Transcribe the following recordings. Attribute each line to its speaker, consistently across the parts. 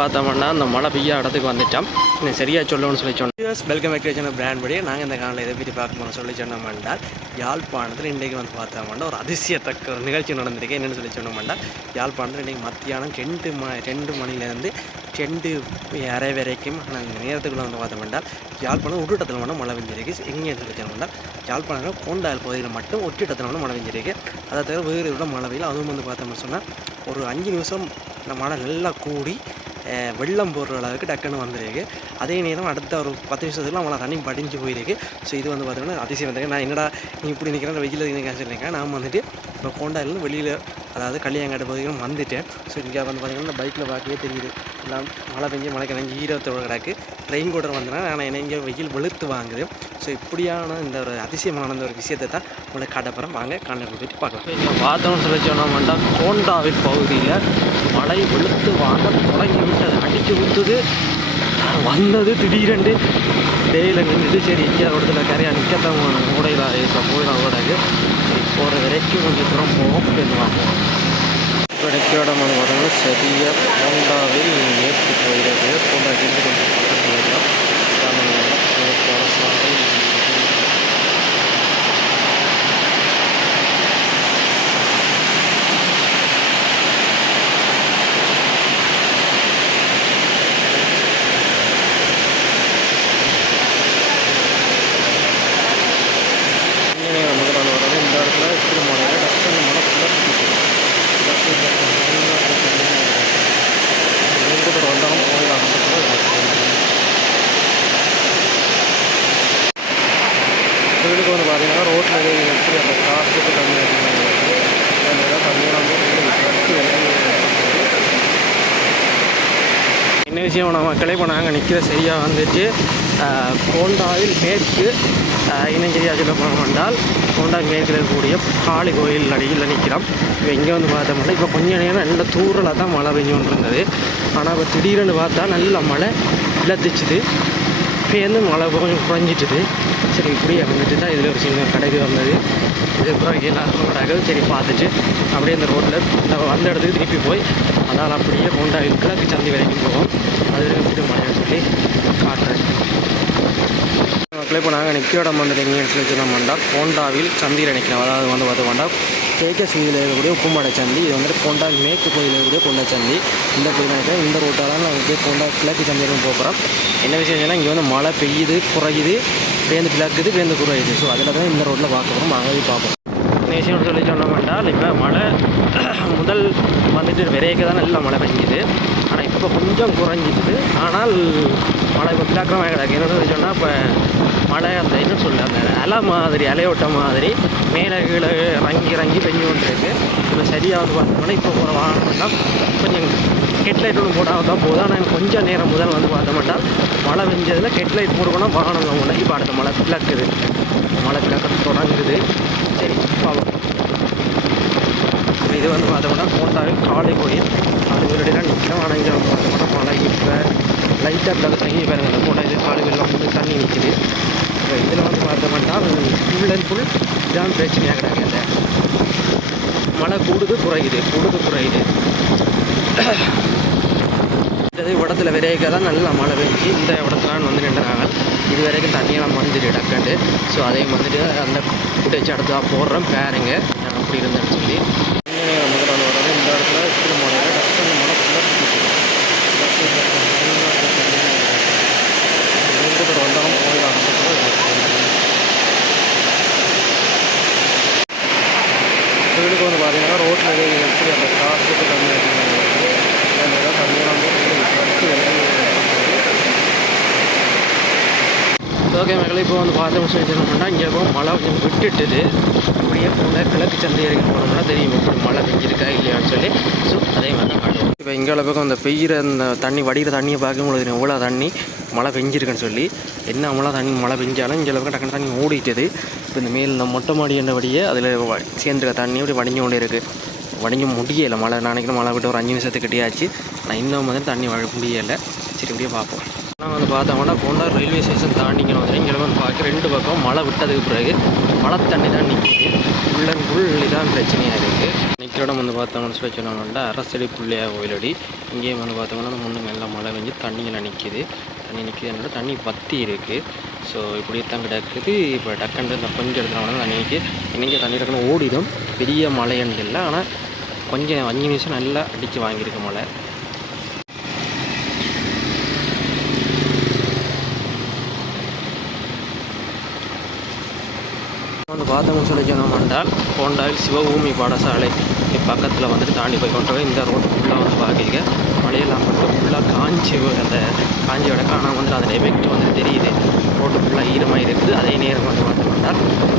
Speaker 1: பார்த்தோம்னா அந்த மழை பெய்ய இடத்துக்கு வந்துட்டோம். இன்னும் சரியாக சொல்லணும்னு சொல்லி சொன்னோம் வெல்கம் வெக்கேஷன் பிராண்ட் படி நாங்கள் இந்த காலையில் இதை பற்றி பார்க்கணும்னு சொல்லி சொன்னோம்னா யாழ்ப்பாணத்தில் இன்றைக்கு வந்து பார்த்தோம்னா ஒரு அதிசயத்தக்க ஒரு நிகழ்ச்சி நடந்திருக்கு. என்னென்னு சொல்லி சொன்னோம்னா யாழ்ப்பாணத்தில் இன்றைக்கு மத்தியானம் ரெண்டு ம ரெண்டு மணிலேருந்து ரெண்டு அரை வரைக்கும் அந்த நேரத்துக்குள்ளே வந்து பார்த்தோம்னா யாழ்ப்பாணம் உருட்டத்தில் மட்டும் மழை பெஞ்சிருக்கு. எங்கேயும் சொல்லி சொன்னோம்னா யாழ்ப்பாணம் கோண்டாயில் பகுதியில் மட்டும் ஒற்றிட்டத்தில் மட்டும் மழை பெஞ்சிருக்கு. அதை தவிர வேறு உள்ள மழை பெய்யல. அதுவும் வந்து பார்த்தோம்னு சொன்னால் ஒரு அஞ்சு நிமிஷம் இந்த மழை நல்லா கூடி வெள்ளம் போடுற அளவுக்கு டக்குன்னு வந்திருக்கு அதே நேரம் அடுத்த ஒரு பத்து நிமிஷத்துக்குலாம் மழை தண்ணி படிஞ்சு போயிருக்கு ஸோ இது வந்து பார்த்தீங்கன்னா அதிசயம் வந்துருக்கு நான் என்னடா நீ இப்படி நிற்கிறேன் வெயில் நிற்கிறேன் சொல்லியிருக்கேன் நான் வந்துட்டு இப்போ கோண்டாயிலேருந்து வெளியில் அதாவது கல்யாங்காட்டு பகுதிகளும் வந்துட்டேன். ஸோ இங்கே வந்து பார்த்திங்கன்னா பைக்கில் பார்க்கவே தெரியுது. எல்லாம் மழை பெஞ்சு மழை கிடஞ்சி ஈரத்தோடு கிடக்கு. ட்ரெயின் கூட வந்தேன்னா நான் என்ன இங்கே வெயில் வெளுத்து வாங்குது. ஸோ இப்படியான இந்த ஒரு அதிசயமான இந்த ஒரு விஷயத்தை தான் உங்களை காட்டப்புறம் வாங்க கண்ணை போயிட்டு பார்க்கலாம். இங்கே பார்த்தோம்னு சொல்லி சொன்னோம்னா கோண்டாவில் பகுதியில் மழை வெளுத்து வாங்க தொடங்கி விட்டது. அடிச்சு ஊற்றுது வந்தது திடீரெண்டு டேயில் நின்றுட்டு சரி இங்கே ஒருத்தர் கரையாக நிற்கத்தான் கூடையில் போயிடும் ஓடாது சரி போகிற வரைக்கும் கொஞ்சம் தூரம் போவோம் போயிடலாம் இப்போ இடம் வந்து பார்த்தோம்னா சரியாக பூண்டாவில் ஏற்றி போயிடுது. பூண்டா இருந்து கொஞ்சம் பக்கத்தில் இருக்கலாம் சாலை இங்கே நமக்கு நான் வர்றது இந்த இடத்துல இப்படி மழை டக்குன்னு மழை ஃபுல்லாக வந்தாலும் போயிடலாம் வீட்டுக்கு வந்து பார்த்தீங்கன்னா ரோட்டில் எப்படி அந்த காற்றுக்கு தண்ணி அதிகமாக தண்ணியெல்லாம் என்ன விஷயம் நம்ம மக்களே இப்போ நாங்கள் நிற்கிற சரியாக வந்துட்டு ஆஹ், கோண்டாவில் மேற்கு ஆஹ், சொல்ல போனோம் என்றால் கோண்டா மேற்கில் இருக்கக்கூடிய காளி கோயில் அடியில் நிற்கிறோம். இப்போ இங்கே வந்து பார்த்தோம்னா இப்போ கொஞ்ச நேரம் நல்ல தூரலாக தான் மழை பெஞ்சு இருந்தது ஆனால் இப்போ திடீர்னு பார்த்தா நல்ல மழை இழத்துச்சுது பேருந்து மழை கொஞ்சம் குறைஞ்சிட்டுது. சரி இப்படியே வந்துட்டு தான் இதில் ஒரு சின்ன கடைக்கு வந்தது. இதுக்கப்புறம் எல்லாருக்கும் வராங்க சரி பார்த்துட்டு அப்படியே இந்த ரோட்டில் வந்த இடத்துக்கு திருப்பி போய் அதனால் அப்படியே ஹோண்டா கிழக்கு சந்தி வரைக்கும் போவோம். அது எப்படி மழைன்னு சொல்லி காட்டுறேன் மக்களே இப்போ நாங்கள் நிற்கிற இடம் வந்துட்டு எங்கேன்னு சொல்லி சொன்னோம்னா கோண்டாவில் சந்தியில் நிற்கிறோம் அதாவது வந்து பார்த்தோம்னா கேகஸ் சந்தியில் இருக்கக்கூடிய உப்புமடை சந்தி. இது வந்துட்டு கோண்டா மேற்கு கோயிலில் இருக்கக்கூடிய கொண்டா சந்தி. இந்த கோயில் நினைக்கிறேன் இந்த ரோட்டால் தான் நாங்கள் போய் கோண்டா கிழக்கு சந்தியிலும் போகிறோம் என்ன விஷயம் இங்கே வந்து மழை பெய்யுது குறையுது பேருந்து கிழக்குது பேருந்து குறையுது. ஸோ அதில் தான் இந்த ரோட்டில் பார்க்க போகிறோம் அங்கேயும் போய் பார்ப்போம். என்ன சொல்லி சொன்னோம்னால் இப்போ மழை முதல் வந்துட்டு விரைக்க தான் நல்லா மழை பெஞ்சுது. ஆனால் இப்போ கொஞ்சம் குறைஞ்சிது ஆனால் மழை இப்போ பிளாக்கிரமாக கிடக்கு. என்ன சொல்லி சொன்னால் இப்போ மழை அந்த என்ன சொல்ல அந்த அலை மாதிரி அலையோட்ட மாதிரி மேலே கீழே இறங்கி இறங்கி பெஞ்சு கொண்டிருக்கு. இப்போ சரியாக வந்து பார்த்தோம்னா இப்போ போகிற வாகனம்னா கொஞ்சம் ஹெட்லைட் ஒன்று போடாமல் தான் போதும். ஆனால் கொஞ்சம் நேரம் முதல் வந்து பார்த்தோம்னா மழை பெஞ்சதில் ஹெட்லைட் போடுவோம்னா வாகனம் ஒன்று இப்போ அடுத்த மழை பிளக்குது மழை பிளக்க தொடங்குது. சரி இது வந்து பார்த்தோம்னா கோட்டாவில் காலை கோயில். அது முன்னாடிலாம் நிற்கிறோம் ஆனால் இங்கே வந்து பார்த்தோம்னா மழை இப்போ லைட்டாக பிளக் தங்கி பாருங்க அந்த கோட்டா இது காளி வந்து தண்ணி நிற்கிது இப்போ இதில் வந்து பார்த்தோம்னா ஃபுல் அண்ட் ஃபுல் இதான் பிரச்சனையாக கிடையாது மழை கூடுது குறையுது. கூடுது குறையுது. இது இடத்துல விரைக்க தான் நல்லா மழை பெஞ்சு இந்த இடத்துல வந்து நின்றுறாங்க இது வரைக்கும் தண்ணியெல்லாம் வந்துட்டு டக்கண்டு ஸோ அதையும் வந்துட்டு அந்த குட்டைச்சு அடுத்து தான் போடுறோம் பாருங்க அப்படி இருந்தேன்னு சொல்லி. இங்கே முதல்ல வர்றது இந்த இடத்துல இப்படி மழை டக்குன்னு மழை ஃபுல்லாக வந்தாலும் போயிடலாம் வீட்டுக்கு வந்து பார்த்தீங்கன்னா ரோட்டில் எப்படி அந்த காற்றுக்கு தண்ணி அதிகமாக தண்ணியெல்லாம் ஓகே மகளே இப்போ வந்து பார்த்தோம் சொல்லி இங்கே இப்போ மழை கொஞ்சம் விட்டுட்டுது. அப்படியே போனால் கிழக்கு சந்தை வரைக்கும் போனோம்னா தெரியும் எப்படி மழை பெஞ்சிருக்கா இல்லையான்னு சொல்லி. ஸோ அதே மாதிரி தான் காட்டுவோம் இப்போ இங்கே பக்கம் அந்த பெய்கிற அந்த தண்ணி வடிகிற தண்ணியை பார்க்கும்போது எவ்வளோ தண்ணி மழை பெஞ்சிருக்குன்னு சொல்லி. என்ன அவ்வளோ தண்ணி மழை பெஞ்சாலும் இங்கே பக்கம் டக்குனு தண்ணி ஓடிட்டது இப்போ இந்த மேல் இந்த மொட்டை மாடி என்றபடியே அதில் சேர்ந்துருக்க தண்ணி அப்படி வடிஞ்சு கொண்டே இருக்குது வடிஞ்ச முடியலை. மழை நினைக்கிறேன் மழை விட்டு ஒரு அஞ்சு நிமிஷத்துக்கு கட்டியாச்சு. ஆனால் இன்னும் வந்து தண்ணி வழ முடியலை. சரி இப்படியே பார்ப்போம். நான் வந்து பார்த்தோம்னா கொண்டார் ரயில்வே ஸ்டேஷன் தாண்டிங்க வந்து இங்கே வந்து பார்க்க ரெண்டு பக்கம் மழை விட்டதுக்கு பிறகு மழை தண்ணி தான் நிற்கிது உள்ளன் புள்ளி தான் பிரச்சனையாக இருக்குது நிற்கிற வந்து பார்த்தோம்னு சொல்லி சொன்னோம்னா அரசடி பிள்ளையார் கோயிலடி இங்கேயும் வந்து பார்த்தோம்னா முன்னு மழை பெஞ்சு தண்ணியெல்லாம் நிற்கிது தண்ணி நிற்கிதுன்னா தண்ணி பத்தி இருக்குது ஸோ இப்படி தான் கிடக்குது இப்போ டக்குன்னு இந்த கொஞ்சம் இடத்துல வந்து நிற்கி இன்றைக்கி தண்ணி டக்குன்னு ஓடிடும். பெரிய மழைன்னு இல்லை. ஆனால் கொஞ்சம் அஞ்சு நிமிஷம் நல்லா அடித்து வாங்கியிருக்கு மழை. வந்து பார்த்தோம்னு சொல்லி சொன்னோம் என்றால் கோண்டாவில் சிவபூமி பாடசாலை. பக்கத்தில் வந்துட்டு தாண்டி போய் கொண்டு இந்த ரோடு ஃபுல்லாக வந்து பார்க்குறீங்க மழையெல்லாம் மட்டும் ஃபுல்லாக காஞ்சி அந்த காஞ்சி கிடக்கு ஆனால் வந்து அதில் எஃபெக்ட் வந்து தெரியுது. ரோடு ஃபுல்லாக ஈரமாக இருக்குது. அதே நேரம் வந்து பார்த்தோம்னா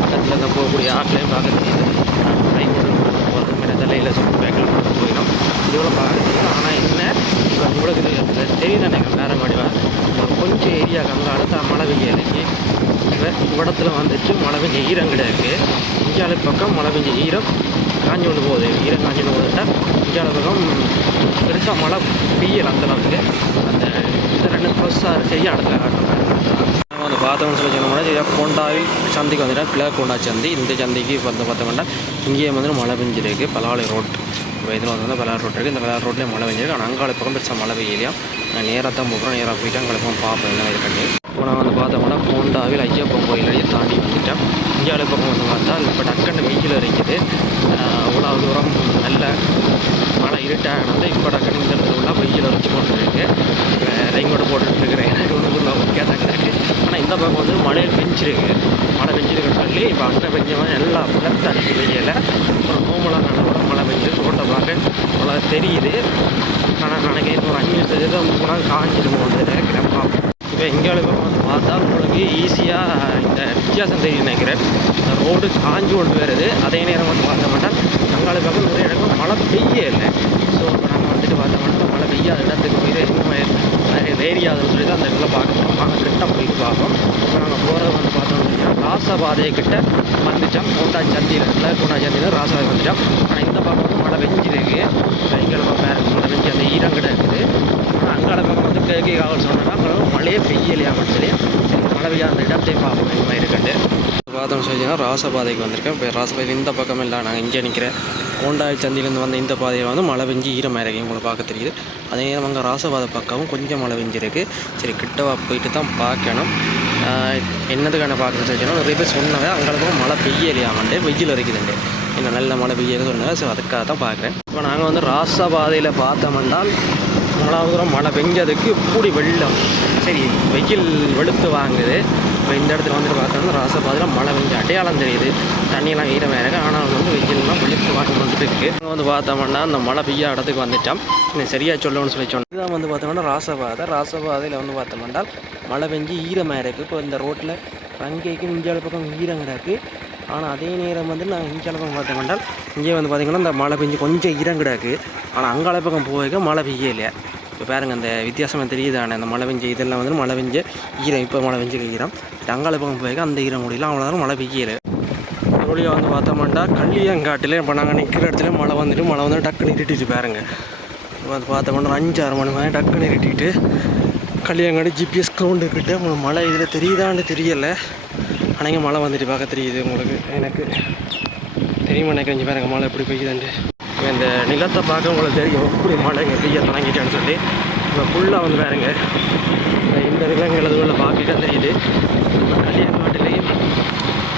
Speaker 1: பக்கத்தில் இருந்த போகக்கூடிய ஆட்களையும் பார்க்க தெரியுது. போகிறது மாதிரி தலையில் சுற்றி பேக்கில் மட்டும் போயிடும். இதுவரை பார்க்க தெரியும் ஆனால் என்ன? இப்போ உங்களுக்கு இது தெரியுது எனக்கு வேறு மாதிரி கொஞ்சம் ஏரியா கங்காலத்தை மழை வெளியே இப்போ இவ்விடத்துல வந்துட்டு மழை பெஞ்ச ஈரம் கிடையாது இந்தியாவில் பக்கம் மழை பெஞ்ச ஈரம் காஞ்சி கொண்டு போகுது. ஈரம் காஞ்சி கொண்டு போகுதுட்டா இந்தியாவில் பக்கம் பெருசாக மழை பெய்யல அந்த அளவுக்கு. அந்த இந்த ரெண்டு ப்ரொசஸாக செய்ய இடத்துல வந்து பார்த்தோம்னு சொல்லி சொன்னோம்னா சரியா கோண்டாவில் சந்தைக்கு வந்துட்டா கிழக்கு கோண்டா சந்தி. இந்த சந்தைக்கு வந்து பார்த்தோம்னா இங்கேயே வந்து மழை பெஞ்சிருக்கு. பலாவளி ரோட் இப்போ இதில் வந்து பலார் ரோட் இருக்குது இந்த பலார் ரோட்லேயே மழை பெஞ்சிருக்கு. ஆனால் அங்காள பக்கம் பெருசாக மழை பெய்யலையா? நான் நேராக தான் போகிறோம் நேராக போயிட்டு அங்கே பார்ப்பேன் பார்ப்போம். என்ன இருக்குன்னு இப்போ நான் வந்து பார்த்தோம்னா ஹோண்டாவில் ஐயப்பன் கோயிலையே தாண்டி வந்துட்டேன் இந்தியாவில் பக்கம் வந்து பார்த்தா இப்போ டக்குன்னு வெயில் இருக்குது அவ்வளோ தூரம் நல்ல மழை இருட்டானது இப்போ டக்குன்னு இந்த இடத்துல வெயில் அரைச்சி போட்டுருக்கு இருக்கு ரெயின் கோட் இருக்கிறேன். எனக்கு ஒன்று தான் கிடக்கு ஆனால் இந்த பக்கம் வந்து மழை பெஞ்சிருக்கு. மழை பெஞ்சிருக்குன்னு சொல்லி இப்போ அங்கே பெஞ்சவன் எல்லா பக்கம் தண்ணி வெயில் அப்புறம் நோமலாக நல்ல மழை பெஞ்சு ரோட்டை பார்க்க அவ்வளோ தெரியுது. ஆனால் நினைக்கிறேன் ஒரு அஞ்சு சதவீதம் மூணாவது காஞ்சிருக்கும் நினைக்கிறேன் பார்ப்போம் இப்போ எங்கேயாவது வந்து பார்த்தா உங்களுக்கு ஈஸியாக இந்த வித்தியாசம் தெரியும் நினைக்கிறேன். இந்த ரோடு காஞ்சி கொண்டு வருது அதே நேரம் வந்து பார்க்க மாட்டேன் எங்களுக்கு பக்கம் நிறைய இடங்கள் மழை பெய்ய இல்லை. ஸோ இப்போ நாங்கள் வந்துட்டு பார்த்தோம்னா மழை பெய்யாத இடத்துக்கு போய் வேறு ஏரியாதுன்னு சொல்லி தான் அந்த இடத்துல பார்க்கணும் நாங்கள் கிட்ட போயிட்டு பார்ப்போம். இப்போ நாங்கள் போகிறது வந்து பார்த்தோம் அப்படின்னா ராசபாதையை கிட்ட வந்துட்டோம். கோண்டா சந்தியில் இருக்குல்ல கோண்டா சந்தியில் ராசபாதை வந்துட்டோம். ஆனால் இந்த பக்கம் வந்து மழை பெஞ்சிருக்கு. எங்களை பேரண்ட்ஸ் மழை பெஞ்சு அந்த ஈரம் இருக்குது. இருக்குது அங்காள பக்கம் வந்து கிழக்கு காவல் சொன்னால் அங்கே மழையே பெய்யலையா சொல்லி மழை பெய்யாத அந்த இடத்தையும் பார்ப்போம். இந்த மாதிரி இருக்கட்டு. பார்த்தோம் சொல்லிங்கன்னா ராசபாதைக்கு வந்திருக்கேன். இப்போ ராசபாதை இந்த பக்கம் இல்லை நாங்கள் இங்கே நிற்கிறேன் கோண்டாய் சந்திலேருந்து வந்த இந்த பாதையில் வந்து மழை பெஞ்சு ஈரமாக இருக்கு உங்களுக்கு பார்க்க தெரியுது. அதே நேரம் அங்கே ராசபாதை பக்கமும் கொஞ்சம் மழை பெஞ்சிருக்கு. சரி கிட்டவா போயிட்டு தான் பார்க்கணும். என்னதுக்கான பார்க்கணும் சொல்லிச்சுன்னா நிறைய பேர் சொன்னாங்க அங்கே மழை பெய்யலையாமன்ட்டு வெயில் இருக்குதுண்டு இன்னும் நல்ல மழை பெய்யல சொன்னாங்க ஸோ அதுக்காக தான் பார்க்குறேன். இப்போ நாங்கள் வந்து ராசபாதையில் பார்த்தோம்னால் மூணாவது தூரம் மழை பெஞ்சதுக்கு இப்படி வெள்ளம். சரி வெயில் வெளுத்து வாங்குது. இப்போ இந்த இடத்துல வந்துட்டு பார்த்தோம்னா ராசபாதையில் மழை பெஞ்ச அடையாளம் தெரியுது. தண்ணியெல்லாம் ஈரமாக இருக்கு ஆனால் வந்து வெயில்லாம் வெளுத்து வாட்டம் வந்துட்டு இருக்குது இங்கே வந்து பார்த்தோம்னா அந்த மழை பெய்ய இடத்துக்கு வந்துட்டோம் இன்னும் சரியாக சொல்லணும்னு சொல்லி சொன்னேன் இதுதான் வந்து பார்த்தோம்னா ராசபாதை ராசபாதையில் வந்து பார்த்தோம்னா மழை பெஞ்சு ஈரமாக இருக்குது இப்போ இந்த ரோட்டில் அங்கேயும் இந்தியாவில் பக்கம் ஈரம் கிடக்கு. ஆனால் அதே நேரம் வந்து நாங்கள் இந்தியாவில் பக்கம் பார்த்தோம்னா இங்கே வந்து பார்த்திங்கன்னா இந்த மழை பெஞ்சு கொஞ்சம் ஈரம் கிடக்கு. ஆனால் அங்காள பக்கம் போக மழை பெய்யலையே இப்போ பாருங்கள் அந்த வித்தியாசமாக தெரியுதானே? அந்த மழை பெஞ்ச இதெல்லாம் வந்து மழை பெஞ்ச ஈரம் இப்போ மழை பெஞ்ச ஈரம். டங்காள பக்கம் போய் அந்த ஈரம் முடியல அவ்வளோ மழை பெய்யல. வழியாக வந்து பார்த்தோம்னா கள்ளியங்காட்டில் இப்போ நாங்கள் நிற்கிற இடத்துல மழை வந்துட்டு மழை வந்து டக்குன்னு இருட்டிட்டு பாருங்க. இப்போ வந்து பார்த்தோம்னா ஒரு அஞ்சு ஆறு மணி மாதிரி டக்குன்னு இருட்டிட்டு கள்ளியங்காடு ஜிபிஎஸ் கிரவுண்டு கிட்ட உங்களுக்கு மழை இதில் தெரியுதான்னு தெரியலை. ஆனால் மழை வந்துட்டு பார்க்க தெரியுது உங்களுக்கு எனக்கு. தெரியுமா எனக்கு கொஞ்சம் பாருங்கள் மழை எப்படி பெய்யுதுன்ட்டு. இந்த நிலத்தை பார்க்க உங்களுக்கு தெரியும். எப்படி மழை இங்கே பெய்ய தொடங்கிட்டேன்னு சொல்லி. இப்போ ஃபுல்லாக வந்து பாருங்க. இந்த இந்த நிலங்கள் இதுவில் பார்க்க தான் தெரியுது. கல்யாணக்காட்டிலையும்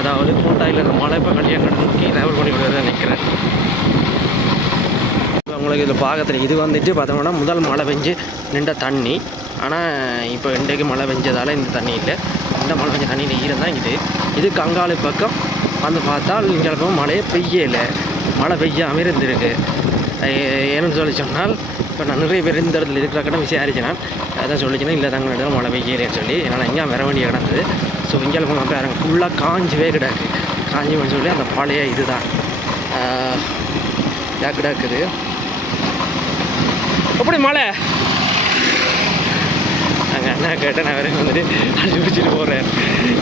Speaker 1: அதாவது கூட்டாயில் இருந்த மழை இப்போ கல்யாணம் நோக்கி ட்ராவல் பண்ணி விடுறதா நிற்கிறேன் இப்போ உங்களுக்கு இதில் பார்க்க தெரியும். இது வந்துட்டு பார்த்தோம்னா முதல் மழை பெஞ்சு நின்ற தண்ணி. ஆனால் இப்போ இன்றைக்கு மழை பெஞ்சதால் இந்த தண்ணி இல்லை. இந்த மழை பெஞ்ச தண்ணியில் ஈரம் தான் இது. இது கங்காளி பக்கம். வந்து பார்த்தால் இங்கே மழையே பெய்யலை. மழை பெய்யாமல் இருந்திருக்கு ஏன்னு சொல்லி சொன்னால் இப்போ நான் நிறைய பேர் இந்த இடத்துல இருக்கிற கடை விசாரிச்சேன் நான் அதான் சொல்லிச்சுன்னா இல்லை தாங்க இடத்துல மழை பெய்யலைன்னு சொல்லி என்னால் எங்கேயா வர வேண்டிய கிடந்தது ஸோ இங்கே பக்கம் பாருங்க ஃபுல்லாக காஞ்சிவே கிடக்கு. காஞ்சின்னு சொல்லி அந்த பழைய இதுதான். கிடக்குது. எப்படி மழை? அங்கே அண்ணா கேட்டேன் நான் வேறு வந்துட்டு அடிச்சு பிடிச்சிட்டு போகிறேன்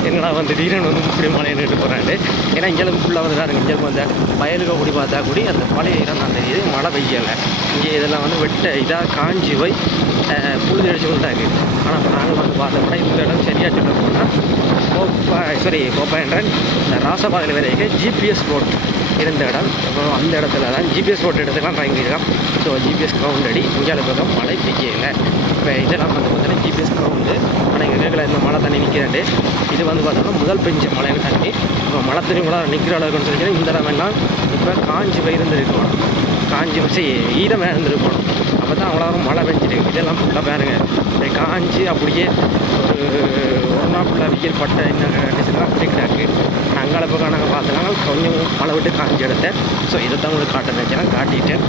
Speaker 1: என்னடா வந்து திடீர்னு வந்து முப்படி மழை நின்று போகிறாண்டு ஏன்னா இங்கேருந்து ஃபுல்லாக வந்து பாருங்க இங்கே வந்த வயலுக்கு ஓடி பார்த்தா கூட அந்த பழைய இடம் தான் தெரியுது மழை பெய்யலை. இங்கே இதெல்லாம் வந்து வெட்ட இதாக காஞ்சி போய் புழுதி அடிச்சு விட்டாங்க ஆனால் இப்போ நாங்கள் வந்து பார்த்தோம்னா இந்த இடம் சரியாக சொல்ல போனால் கோப்பா சாரி கோப்பா என்ற இந்த ராசபாதையில் வரைக்கும் ஜிபிஎஸ் ரோட் இருந்த இடம். இப்போ அந்த இடத்துல தான் ஜிபிஎஸ் போட்ட இடத்துலாம் வாங்கியிருக்கான் ஸோ ஜிபிஎஸ் கிரவுண்ட் அடி இந்தியாவில் பக்கம் மழை பெய்யல இப்போ இதெல்லாம் வந்து பார்த்தீங்கன்னா ஜிபிஎஸ் கிரவுண்டு ஆனால் எங்கள் கேட்கல இந்த மழை தண்ணி நிற்கிறாண்டு இது வந்து பார்த்தோன்னா முதல் பெஞ்ச மழை தண்ணி. இப்போ மழை தண்ணி கூட நிற்கிற அளவுக்குன்னு சொல்லி இந்த இடமெல்லாம் இப்போ காஞ்சி போய் காஞ்சி வச்சு ஈரம் இருந்திருக்கணும் அப்போ தான் அவ்வளோ மழை பெஞ்சிருக்கு இதெல்லாம் ஃபுல்லாக பாருங்கள் காஞ்சி அப்படியே ஒரு ஒரு ஃபுல்லாக வெயில் பட்ட என்ன கண்டிஷன்லாம் பிடிக்கிறாங்க அங்கே பக்கம் நாங்கள் பார்த்தோன்னா கொஞ்சம் மழை விட்டு காஞ்சி எடுத்தேன். ஸோ இதை தான் உங்களுக்கு காட்ட நினைக்கிறேன். காட்டிட்டேன்